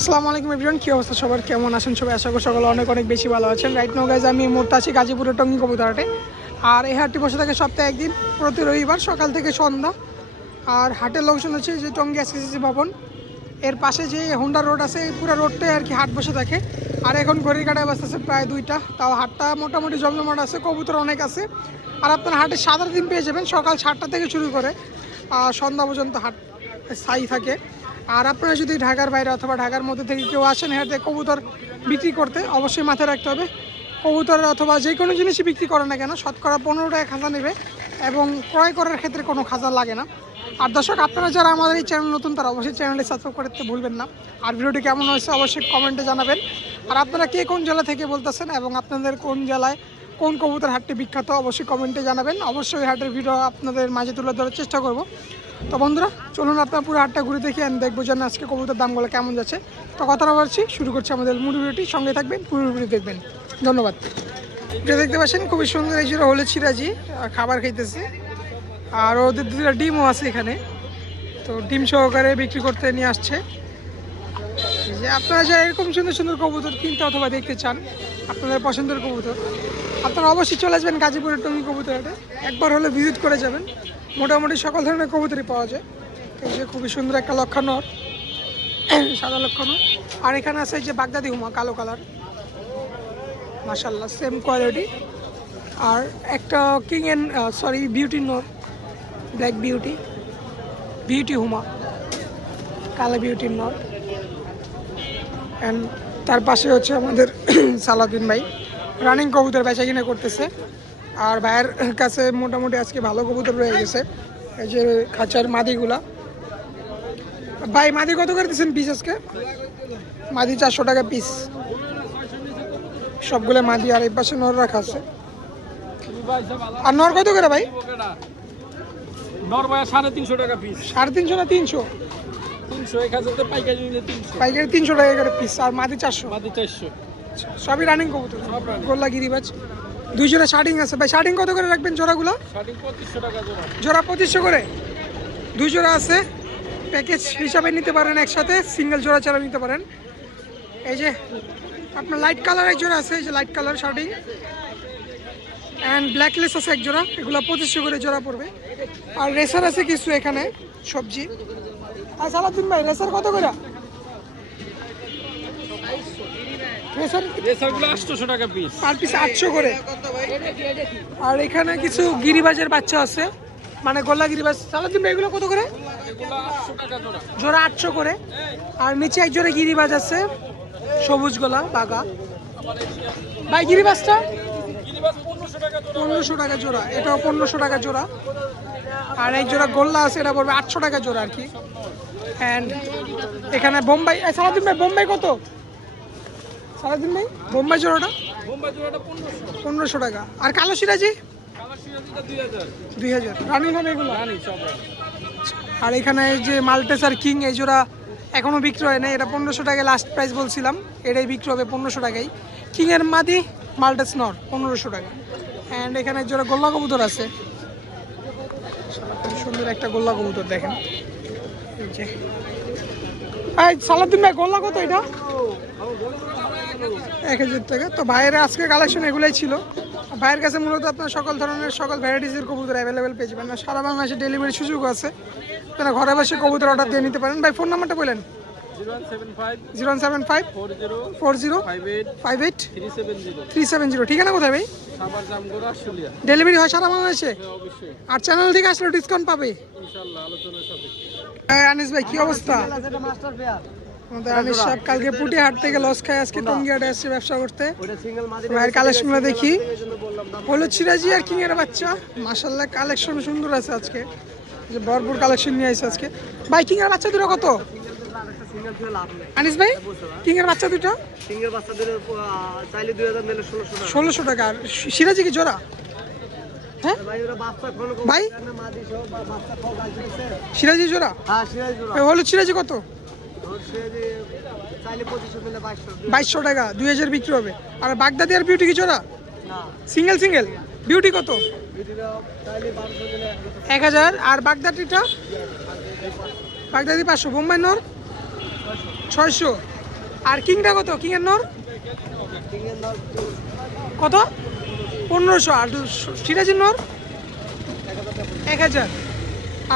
আসসালামু আলাইকুম এভরিওয়ান, কি অবস্থা সবার, কেমন আছেন সবাই? আশা করি সকলে অনেক অনেক বেশি ভালো আছেন। রাইট নাও গাইজ আমি এই মুহূর্তে আছি গাজীপুরের টঙ্গী কবুতর হাটে। আর এই হাটটি বসে থাকে সপ্তাহে একদিন, প্রতি রবিবার সকাল থেকে সন্ধ্যা। আর হাটের লোকজন হচ্ছে যে টঙ্গী এসকেসিসি ভবন, এর পাশে যে হোন্ডা রোড আছে এই পুরো রোডটাই আর কি হাট বসে থাকে। আর এখন ঘড়ির কাটায় বাজতেছে প্রায় 2টা, তাও হাটটা মোটামুটি জমজমাট আছে, কবুতর অনেক আছে। আর আপনার হাটে সাধারণ দিন পেয়ে যাবেন সকাল 7টা থেকে শুরু করে সন্ধ্যা পর্যন্ত হাট স্থায়ী থাকে। আর আপনারা যদি ঢাকার বাইরে অথবা ঢাকার মধ্যে থেকে কেউ আসেন হাটে কবুতর বিক্রি করতে, অবশ্যই মাথায় রাখতে হবে কবুতর অথবা যে কোনো জিনিসই বিক্রি করে না কেন শতকরা 15 টাকা খাজা নেবে এবং ক্রয় করার ক্ষেত্রে কোনো খাজা লাগে না। আর দর্শক, আপনারা যারা আমাদের এই চ্যানেল নতুন তারা অবশ্যই চ্যানেলটি সাবস্ক্রাইব করতে ভুলবেন না। আর ভিডিওটি কেমন হয়েছে অবশ্যই কমেন্টে জানাবেন। আর আপনারা কে কোন জেলা থেকে বলতেছেন এবং আপনাদের কোন জেলায় কোন কবুতর হাটটি বিখ্যাত অবশ্যই কমেন্টে জানাবেন। অবশ্যই হাটের ভিডিও আপনাদের মাঝে তুলে ধরার চেষ্টা করব। তো বন্ধুরা চলুন আপনার পুরো হাটটা ঘুরে দেখি আমি দেখবো যেন আজকে কবুতর দামগুলো কেমন যাচ্ছে। তো কথাটা বলছি, শুরু করছি আমাদের মূল ভিডিওটি, সঙ্গে থাকবেন, পুরো ভিডিও দেখবেন। ধন্যবাদ। এটা দেখতে পাচ্ছেন খুবই সুন্দর এই জোড়া হলে সিরাজি খাবার খাইতেছে। আর ওদের দুটো ডিমও আছে এখানে, তো ডিম সহকারে বিক্রি করতে নিয়ে আসছে। যে আপনারা যারা এরকম সুন্দর সুন্দর কবুতর কিনতে অথবা দেখতে চান, আপনাদের পছন্দের কবুতর, আপনারা অবশ্যই চলে আসবেন গাজীপুরের টঙ্গী কবুতর হাটে। একবার হলে ভিজিট করে যাবেন, মোটামুটি সকল ধরনের কবুতরই পাওয়া যায়। এই যে খুবই সুন্দর একটা লক্ষণর, সাদা লক্ষণর। আর এখানে আছে এই যে বাগদাদি হুমা কালো কালার, মাশাল্লাহ সেম কোয়ালিটি। আর একটা কিং এন্ড বিউটি নর, ব্ল্যাক বিউটি, বিউটি হুমা, কালো বিউটির নর। অ্যান্ড তার পাশে হচ্ছে আমাদের সালাউদ্দিন ভাই রানিং কবুতর বেচা কিনা করতেছে। আর ভাইয়ের কাছে মোটামুটি আজকে ভালো কবুতর রয়ে গেছে। এই যে খাঁচার মাদিগুলা, ভাই মাদি কত করে দিচ্ছেন পিস আজকে? মাদি 400 টাকা পিস সবগুলো মাদি। আর এই পাশে নর রাখা আছে। আর নর কত করে ভাই? নর ভাই 350 টাকা পিস। 350 না 300? 300 1000 পাইকারি নিলে 300। পাইকারি 300 টাকা করে পিস। আর মাদি 400? মাদি 400। সবই রানিং কবুতর, গোল্লা গিরিবাজ। 2 জোড়া শার্টিং আছে ভাই, শার্টিং কত করে রাখবেন জোড়াগুলো? শার্টিং 2500 টাকা জোড়া। জোড়া 2500 করে। 2 জোড়া আছে, প্যাকেজ হিসাবে নিতে পারেন, একসাথে সিঙ্গেল জোড়া ছাড়া নিতে পারেন। এই যে আপনার লাইট কালার এক জোড়া আছে, এই যে লাইট কালার শার্টিং অ্যান্ড ব্ল্যাকলেস আছে এক জোড়া, এগুলো 2500 করে জোড়া পড়বে। আর রেসার আছে কিছু এখানে সবজি। আর সালাউদ্দিন ভাই রেসার কত করে? রেসারগুলো 800 টাকা পিস। পার পিস 800 করে। আর এখানে কিছু গিরিবাজের বাচ্চা আছে, মানে গোল্লা গিরিবাজ। সালাউদ্দিন ভাই এগুলো কত করে? এগুলো 800 টাকা জোড়া। জোড়া 800 করে। আর নিচে এক জোড়া গিরিবাজ আছে, সবুজ গোলা বাগা। ভাই গিরিবাজটা? গিরিবাজ 1500 টাকা জোড়া। 1500 টাকা জোড়া, এটাও 1500 টাকা জোড়া। আর এক জোড়া গোল্লা আছে, এটা পড়বে 800 টাকা জোড়া আর কি। অ্যান্ড এখানে বোম্বাই। সালাউদ্দিন ভাই বোম্বাই কত? সালাউদ্দিন ভাই বোম্বাই জোড়াটা? বোম্বাই জোড়াটা 1500 টাকা। আর কালো সিরাজি? কালার সিরাজিটা 2000। 2000 রানিং হবে এগুলো? রানি সব। আর এখানে এই যে মাল্টেস আর কিং এই জোড়া এখনও বিক্রি হয় না, এটা 1500 টাকায় লাস্ট প্রাইস বলছিলাম, এটাই বিক্রি হবে 1500 টাকায়। কিংয়ের মাদি মাল্টেস নর 1500 টাকা। অ্যান্ড এখানে এক জোড়া গোল্লা কবুতর আছে, খুব সুন্দর একটা গোল্লা কবুতর দেখেন। এই যে সালাউদ্দিন ভাই গোল্লা কত এটা? 1000 টাকা। তো ভাইয়ের আজকে কালেকশন এগুলোই ছিল। ভাইয়ের কাছে মূলত আপনার সকল ধরনের সকল ভ্যারাইটিসের কবুতর অ্যাভেলেবেল পেয়ে যাবেন। আর সারা বাংলাদেশে ডেলিভারি সুযোগ আছে, আপনারা ঘরে বসে কবুতর অর্ডার দিয়ে নিতে পারেন। ভাই ফোন নাম্বারটা বলেন। 075 40 58 370। ঠিকানা কোথায় ভাই? সাভার জামগড়া আশুলিয়া। ডেলিভারি হয় সারা বাংলাদেশে? অবশ্যই আর চ্যানেল থেকে আসলে ডিসকাউন্ট পাবে ইনশাআল্লাহ, আলোচনার সাথে। আনিস ভাই কি অবস্থা? আমাদের আনিস সাহেব কালকে পুটি হাট থেকে লস খায়, আজকে টঙ্গী হাটে আসছে ব্যবসা করতে। ভাইয়ের কালেকশনগুলো দেখি। হলুদ সিরাজি আর কিং এর বাচ্চা, মাশাআল্লাহ কালেকশন সুন্দর আছে আজকে, যে ভরপুর কালেকশন নিয়ে আসছে আজকে। ভাই কিং এর বাচ্চা দুটো কত? আনিস ভাই কিং এর বাচ্চা দুটো? কিং এর বাচ্চাদের চাইলে 2000 নিলে 1600 টাকা। আর সিরাজি কি জোড়া? হ্যাঁ ভাই ওরা বাচ্চা কোন ভাই না মাদি সব বাচ্চা খাও গাইছে। সিরাজি জোড়া? হ্যাঁ সিরাজ জোড়া। হলুদ সিরাজি কত? ওর সিরাজি চাইলে 2500 নিলে 2200 টাকা, 2000 বিক্রি হবে। আর বাগদাদি আর বিউটি কি জোড়া? না সিঙ্গেল সিঙ্গেল। বিউটি কত? ভিডিও চাইলে 1200 নিলে 1000। আর বাগদাদিটা? বাগদাদি 500। বোম্বাই নর 600। আর কিংটা কত, কিং এর নর কিংয়ের নর কত? 1500। আর সিরাজির নর 1000।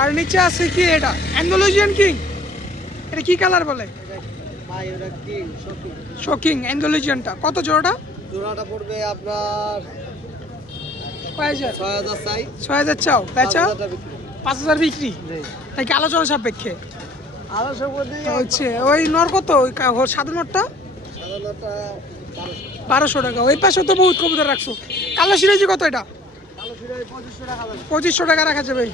আর নিচে আছে কি এটা, অ্যান্ডালুজিয়ান কিং, এটা কি কালার বলে? ভাই ওটা কিং শোকিং। শোকিং অ্যান্ডালুজিয়ানটা কত জোড়াটা? জোড়াটা পড়বে আপনার কয় হাজার? 6000 চাই। 6000 চাও, বেচা 5000 টাকা বিক্রি। 5000 বিক্রি। জি। তাই কি আলোচনা সাপেক্ষে আরো সব বলতে হচ্ছে? ওই নর কত, ওই সাদা নরটা সাধারণত 1200 টাকা। ওই পাশে তো বহুত কবুতর রাখছো। কালো সিরাজি কত এটা? কালো ফিরে 2500 টাকা লাগবে। 2500 টাকা রাখা যাবে।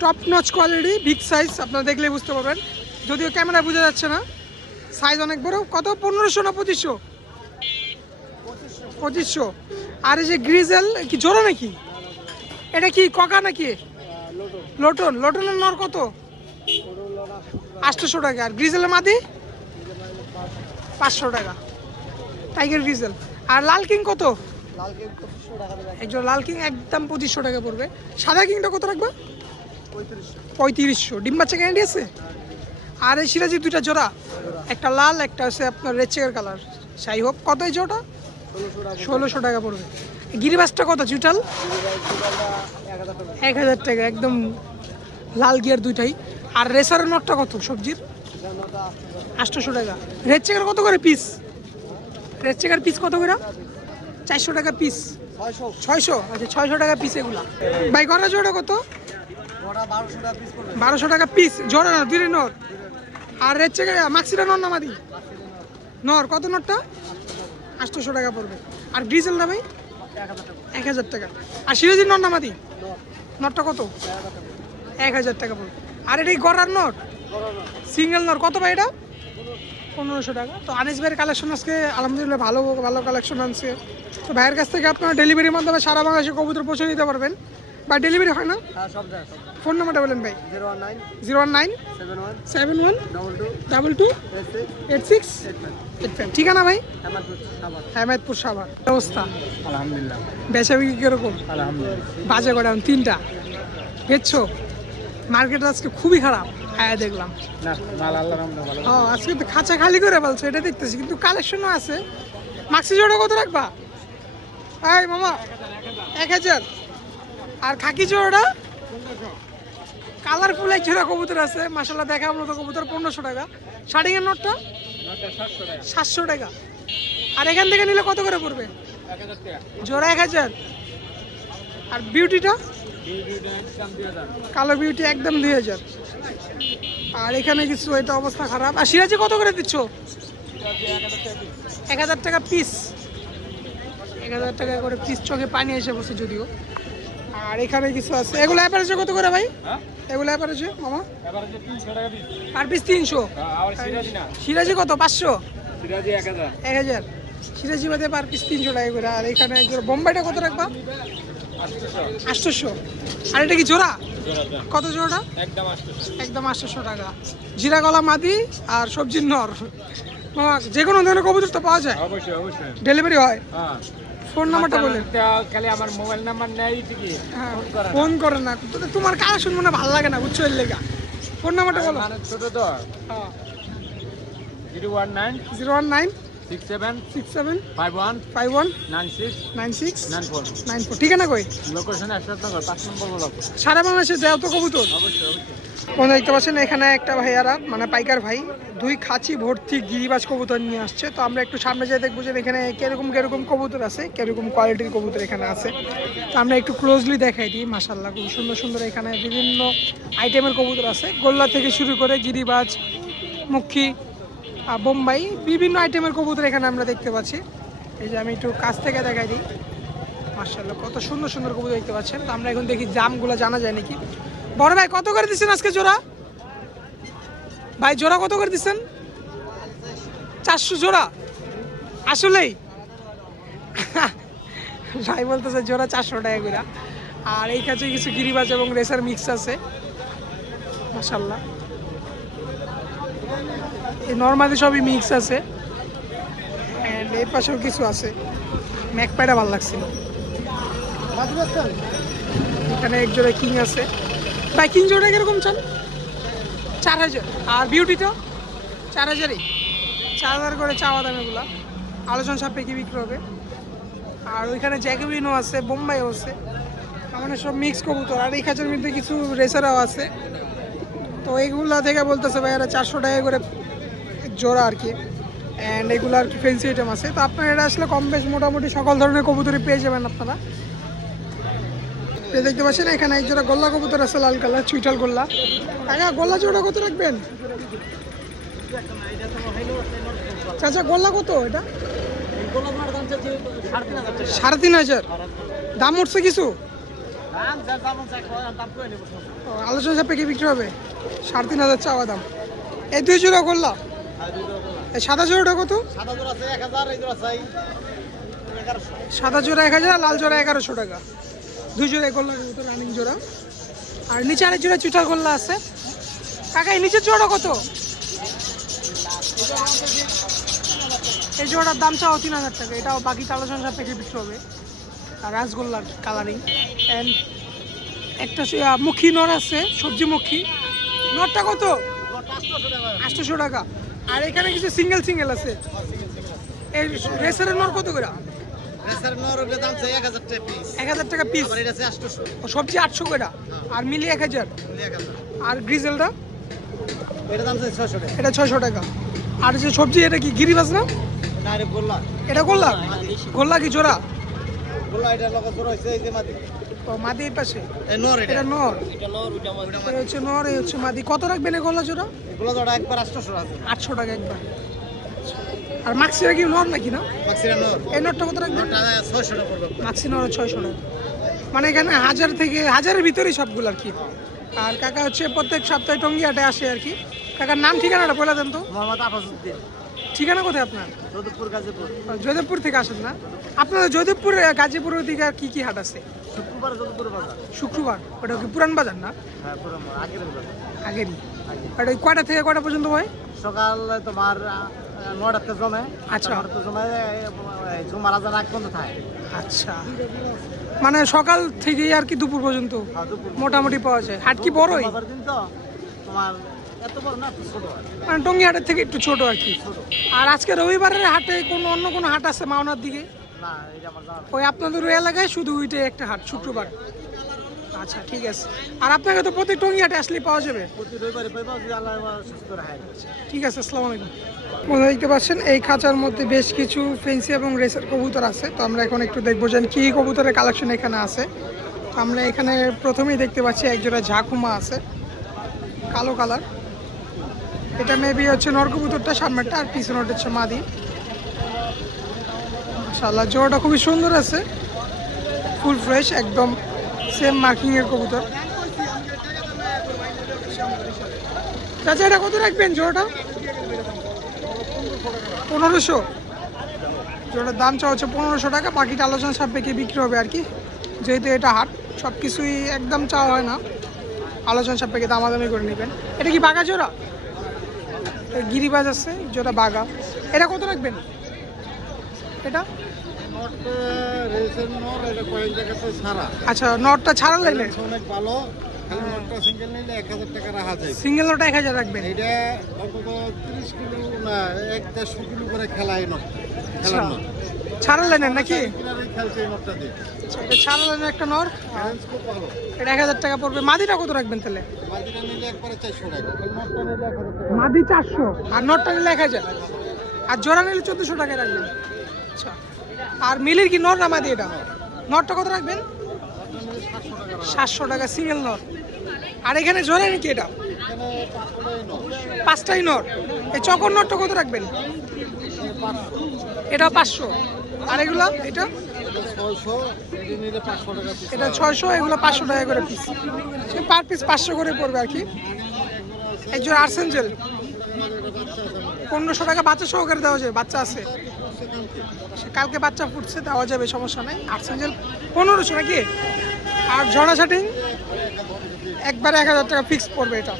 Top notch quality, big size, আপনারা দেখলেই বুঝতে পারবেন, যদিও ক্যামেরা বোঝা যাচ্ছে না, সাইজ অনেক বড়। কত, 1500 না 2500? 2500। আর এই যে গ্রিজেল কি জোড়া নাকি? এটা কি ককা নাকি? লোটন। লোটনের নর কত? 800 টাকা। আর গ্রিজেলের মাদি 500 টাকা, টাইগার গ্রিজেল। আর লাল কিং কত? লাল কিং 2500 টাকা দেবে। একজন লাল কিং একদম 2500 টাকা পড়বে। সাদা কিংটা কত রাখবা? 3500। 3500। ডিম বাচ্চা গ্যারান্টি আছে? আর এই সিরাজির দুইটা জোড়া, একটা লাল একটা হচ্ছে আপনার রেড চেকের কালার, যাই হোক কত এই জোড়া? 1600 টাকা। 1600 টাকা পড়বে। গিরিবাসটা কত টোটাল? 1000 টাকা, একদম লাল গিয়ার দুইটাই। আর রেসারের নটটা কত সবজির? 800 টাকা। রেড চেকার কত করে পিস? রেড চেকার পিস কত করে? 400 টাকা পিস। 600? আচ্ছা 600 টাকা পিস এগুলা। ভাই গড়া জোড়া কত? ওটা 1200 টাকা পিস পড়বে। 1200 টাকা পিস জোড়া না, দুই নর। আর রেড চেকার মাক্সিটা নর না মাদি? নর। কত নরটা? 800 টাকা পড়বে। আর ডিজেলটা ভাই 1000 টাকা। আর সিরাজির নর না মাদি? নটটা কত? 1000 টাকা পড়বে। আর এটা গড়ার নট, সিঙ্গেল নর, কত ভাই এটা? 1500 টাকা। তো আনিস ভাইয়ের কালেকশন আজকে আলহামদুলিল্লাহ ভালো ভালো কালেকশন আনছে। তো ভাইয়ের কাছ থেকে আপনারা ডেলিভারির মাধ্যমে সারা বাংলাদেশে কবুতর পৌঁছে নিতে পারবেন। বা ডেলিভারি হয় না? হ্যাঁ সব জায়গায় সব। ফোন নাম্বারটা বলেন ভাই। 019 019 71 71 22 22 86 86 85। ঠিকানা ভাই? হেমাদপুর সাভার। হেমায়তপুর সাভার। অবস্থা আলহামদুলিল্লাহ। বেচা বিক্রি কিরকম? আলহামদুলিল্লাহ। বাজে করে এখন 3টা বেচছো? মার্কেট আজকে খুবই খারাপ। হ্যাঁ দেখলাম। না মাল আল্লাহর রহমতে ভালো। ও আজকে তো খাঁচা খালি করে বলছো, এটা দেখতেছি, কিন্তু কালেকশনও আছে। মাক্সি জোড়া কত রাখবা? এই মামা 1000। আর খাকি জোড়াটা কালারফুল এক জোড়া কবুতর আছে মাশাআল্লাহ, দেখার মতো কবুতর, 1500 টাকা। শার্টিং এর নোটটা 700 টাকা। আর এখান থেকে নিলে কত করে পড়বে? 1000 টাকা। জোড়া 1000। আর বিউটিটা কালো বিউটি একদম 2000। আর এখানে কিছু, এটা অবস্থা খারাপ। আর সিরাজি কত করে দিচ্ছ? 1000 টাকা পিস। 1000 টাকা করে পিস, চোখে পানি এসে বসে যদিও। আর এখানে কিছু আছে, এগুলো অ্যাপারেজে কত করে ভাই? হ্যাঁ? এগুলো অ্যাপারেজে মামা? এবারে 300 টাকা পিস। Per piece 300। আর সিরাজি না। সিরাজি কত? 500? সিরাজি 1000। 1000। সিরাজি বাদে পার পিস 300 টাকা করে। আর এখানে বোম্বাইটা কত রাখবা? 800। 800। আর এটা কি জোড়া? জোড়া কত জোড়াটা? একদম 800। একদম 800 টাকা। জিরা গলা মাদি আর সবজির নর। মামা যে কোনো ধরনের কবুতর তো পাওয়া যায়? অবশ্যই অবশ্যই। ডেলিভারি হয়? হ্যাঁ। ফোন নাম্বারটা বলেন। খালি আমার মোবাইল নাম্বার নেই ঠিকই। হ্যাঁ, ফোন করে না। ফোন করে না তো, তোমার কালেকশন মনে ভালো লাগে না বুঝছো, এর লেগা। ফোন নাম্বারটা বলো। মানে ছোট তো। হ্যাঁ, 019 019 67 67 51 51 96 96 94। 94। ঠিকানা কই? লোকেশন আশরাফনগর 5 নম্বর ব্লক। সারা বাংলাদেশে দেও তো কবুতর। অবশ্যই অবশ্যই। বন্ধু দেখতে পাচ্ছেন এখানে একটা ভাইয়ারা, মানে পাইকার ভাই, 2 খাঁচি ভর্তি গিরিবাজ কবুতর নিয়ে আসছে। তো আমরা একটু সামনে যেয়ে দেখবো যে এখানে কিরকম কিরকম কবুতর আছে, কিরকম কোয়ালিটির কবুতর এখানে আছে। তো আমরা একটু ক্লোজলি দেখাই দিই। মাশাআল্লাহ খুব সুন্দর সুন্দর এখানে বিভিন্ন আইটেমের কবুতর আছে, গোল্লা থেকে শুরু করে গিরিবাজ, মুখী, বোম্বাই, বিভিন্ন আইটেমের কবুতর এখানে আমরা দেখতে পাচ্ছি। এই যে আমি একটু কাছ থেকে দেখাই দিই। মাশাআল্লাহ কত সুন্দর সুন্দর কবুতর দেখতে পাচ্ছেন। তো আমরা এখন দেখি দামগুলো জানা যায় নাকি। বড় ভাই কত করে দিচ্ছেন আজকে জোড়া? ভাই জোড়া কত করে দিচ্ছেন? 400 জোড়া? আসলেই ভাই বলতেছে জোড়া 400 টাকা করে। আর এই কাছে কিছু গিরিবাজ এবং রেসার মিক্স আছে মাশাআল্লাহ। এই নর্মালি সবই মিক্স আছে। এন্ড এই পাশেও কিছু আছে। ম্যাকপাইটা ভালো লাগছিল। এখানে এক জোড়া কিং আছে। ভাই কিং জোড়া কিরকম চান? 4000। আর বিউটিটা 4000-ই। 4,000 করে চাওয়া দাম এগুলা, আলোচনা সাপেক্ষে বিক্রি হবে। আর ওইখানে জ্যাকোবিনো আছে, বোম্বাইও আছে, মানে সব মিক্স কবুতর। আর এই খাঁচার মধ্যে কিছু রেসারও আছে। তো এইগুলা থেকে বলতেছে ভাইয়ারা 400 টাকা করে জোড়া আর কি। অ্যান্ড এগুলো আর কি ফেন্সি আইটেম আছে। তো আপনারা এটা আসলে কম বেশ মোটামুটি সকল ধরনের কবুতরই পেয়ে যাবেন আপনারা। এই দেখতে পাচ্ছেন এখানে এক জোড়া গোল্লা কবুতর আছে, লাল কালার চুইটাল গোল্লা। কাকা গোল্লা জোড়া কত রাখবেন? চাচা গোল্লা কত এটা? 3,500। দাম উঠছে কিছু? আলোচনা সাপেক্ষে বিক্রি হবে। 3,500 চাওয়া দাম। এই 2 জোড়া গোল্লা। এই সাদা জোড়াটা কত? সাদা জোড়া 1,000, লাল জোড়া 1,100 টাকা। 2 জোড়া গোল্লা রানিং জোড়া। আর নিচে আরেক জোড়া চুইটাল গোল্লা আছে। কাকা এই নিচের জোড়া কত? এই জোড়াটার দাম চাও 3,000 টাকা। এটাও বাকি আলোচনা সাপেক্ষে বিক্রি হবে। আর রাসগোল্লার কালারিং। অ্যান্ড একটা মুখী নর আছে, সবজি মুখী। নরটা কত? 800 টাকা। আর এখানে কিছু সিঙ্গেল আছে। এই রেসারের নর কত করে? 1,000 টাকা পিস। সবজি 800 করে। আর মিলি 1,000। আর গ্রিজেলটা এটা 600 টাকা। আর যে সবজি এটা কি গিরিবাজ না? এটা গোল্লা। গোল্লা কি জোড়া? ও মাদি এই পাশে। এটা নর। এটা হচ্ছে নর, এই হচ্ছে মাদি। কত রাখবেন এই গোল্লা জোড়া? 800 টাকা একবার। আর মাক্সিরা কি নর নাকি না? এই নরটা কত রাখবেন? মাক্সি নর 600 টাকা। মানে এখানে 1000 থেকে 1000-এর ভিতরেই সবগুলো আর কি। আর কাকা হচ্ছে প্রত্যেক সপ্তাহে টঙ্গিয়াটে আসে আর কি। কাকার নাম ঠিকানাটা বলে দেন তো। ঠিকানা কোথায় আপনার? যোধপুর থেকে আসেন না? আপনাদের যোধপুর গাজীপুরের দিকে আর কি হাট আছে? শুক্রবার। ওটা কি পুরান বাজার না? আগেরই। আর ওই কয়টা থেকে কয়টা পর্যন্ত হয়? সকাল তোমার 9টাতে জমে। আচ্ছা। জুমার আজান আগ পর্যন্ত থাকে। আচ্ছা, মানে সকাল থেকেই আর কি দুপুর পর্যন্ত মোটামুটি পাওয়া যায়। হাট কি বড়ই? তোমার এত বড় না, ছোট। মানে টঙ্গী হাটের থেকে একটু ছোট আর কি। আর আজকে রবিবারের হাটে অন্য কোনো হাট আছে মাওনার দিকে? না, এটা আমার জানা। ওই আপনাদের ওই এলাকায় শুধু ওইটাই একটা হাট, শুক্রবার। আচ্ছা ঠিক আছে। আর আপনাকে তো প্রতি টঙ্গী হাটে আসলেই পাওয়া যাবে। প্রতি রবিবারে পাইবা, যদি আল্লাহ সুস্থ রাখে। ঠিক আছে, আসসালামু আলাইকুম। বন্ধুরা দেখতে পাচ্ছেন এই খাঁচার মধ্যে বেশ কিছু ফেন্সি এবং রেসার কবুতর আছে। তো আমরা এখন একটু দেখবো যে কী কবুতরের কালেকশন এখানে আছে। তো আমরা এখানে প্রথমেই দেখতে পাচ্ছি একজোড়া ঝাকুমা আছে, কালো কালার। এটা মেবি হচ্ছে নর কবুতরটা, সামনেরটা। আর পিছনে হচ্ছে মাদি। মাশাআল্লাহ, জোড়াটা খুবই সুন্দর আছে, ফুল ফ্রেশ, একদম সেম মার্কিংয়ের কবুতর। চাচা এটা কত রাখবেন জোড়াটা? 1500। জোড়ার দাম চা হচ্ছে 1500 টাকা। বাকিটা আলোচনা সাপেক্ষে বিক্রি হবে আর কি। যেহেতু এটা হাট, সব কিছুই একদম চাওয়া হয় না, আলোচনা সাপেক্ষে দামাদামি করে নেবেন। এটা কি বাঘা জোড়া? গিরিবাজ আছে জোড়া বাঘা। এটা কত রাখবেন? এটা আচ্ছা, নটটা ছাড়া লাইনে অনেক ভালো। সিঙ্গেল নিলে 1000 টাকা রাখা যায়। সিঙ্গেল নটটা 1000 রাখবেন। এটা অন্তত 30 কিলো না 1-1.5 কিলো করে খেলায় নট। আচ্ছা, ছাড়া লাইনের নাকি? খেলছে এই নটটা দিয়ে। এটা ছাড়া লাইনের একটা নর। ব্যালেন্স খুব ভালো। এটা 1000 টাকা পড়বে। মাদিটা কত রাখবেন তাহলে? মাদিটা নিলে একবারে 400 টাকা। নটটা নিলে 1000 টাকা। মাদি 400 আর নটটা নিলে 1000। আর জোড়া নিলে 1400 টাকায় রাখবেন। আচ্ছা, আর মিলির কি নর না মাদি? এটা নটটা কত রাখবেন? 700 টাকা সিঙ্গেল নর। আর এখানে জোড়া নাকি? এটা 5টাই নর। এই চকর নটটা কত রাখবেন? এটা 500। আর এগুলা? এটা 600, এটি নিলে 500 টাকা পিস। এটা 600, এগুলো 500 টাকা করে পিস। পার পিস 500 করে পড়বে আর কি। একজন আর্সেঞ্জেল 1500 টাকা বাচ্চা সহকারে দেওয়া যাবে। বাচ্চা আছে, কালকে বাচ্চা ফুটছে, দেওয়া যাবে, সমস্যা নাই। আর্সেঞ্জেল 1500 নাকি? আর ঝর্ণা শাটিং একবারে 1000 টাকা ফিক্স পড়বে এটা।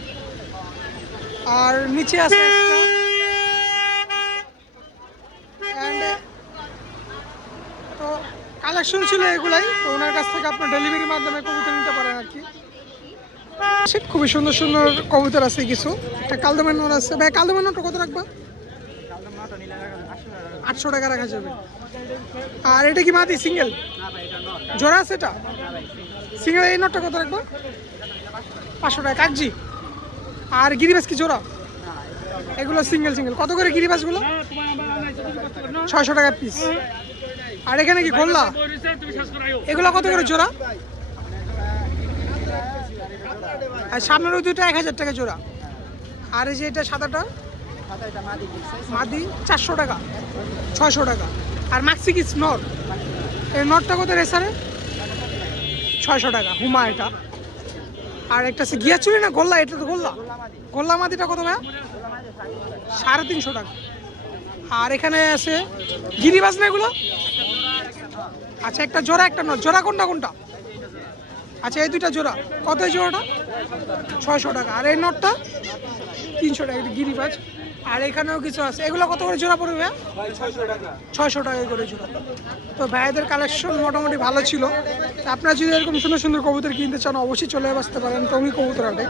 আর নিচে আছে একটা, তো কালেকশন ছিল এগুলাই। তো ওনার কাছ থেকে আপনার ডেলিভারির মাধ্যমে কবুতর নিতে পারেন আর কি। খুবই সুন্দর সুন্দর কবুতর আছে কিছু। একটা কালদমের নর আছে। ভাই কালদমের নরটা কত রাখবা? 800 টাকা রাখা যাবে। আর এটা কি মাদি সিঙ্গেল জোড়া আছে এটা সিঙ্গেল? এই নটটা কত রাখবো? 500 টাকা কাকজি। আর গিরিবাস কি জোড়া? এগুলো সিঙ্গেল সিঙ্গেল। কত করে গিরিবাসগুলো? 600 টাকা পিস। আর এখানে কি গোল্লা, এগুলো কত করে জোড়া? আর সামনের ওই দুইটা 1000 টাকা জোড়া। আর এই যে এটা সাদাটা মাদি 400 টাকা 600 টাকা। আর মাক্সিকিস নট, এই নটটা কত রেসারে? 600 টাকা হুমা এটা। আর একটা আছে গিয়া চুরি না গোল্লা, এটা তো গোল্লা। গোল্লা মাদিটা কত ভাইয়া? 350 টাকা। আর এখানে আছে গিরিবাজ না এগুলো? আচ্ছা একটা জোড়া একটা নট, জোড়া কোনটা কোনটা? আচ্ছা এই দুইটা জোড়া কত? এই জোড়াটা 600 টাকা। আর এই নটটা 300 টাকা, এটা গিরিবাজ। আর এখানেও কিছু আছে, এগুলো কত করে জোড়া পড়বে ভাইয়া? 600 টাকা করে জোড়া। তো ভাইয়াদের কালেকশন মোটামুটি ভালো ছিল। আপনারা যদি এরকম সুন্দর সুন্দর কবুতর কিনতে চান অবশ্যই চলে আসতে পারেন টঙ্গী কবুতর হাটে।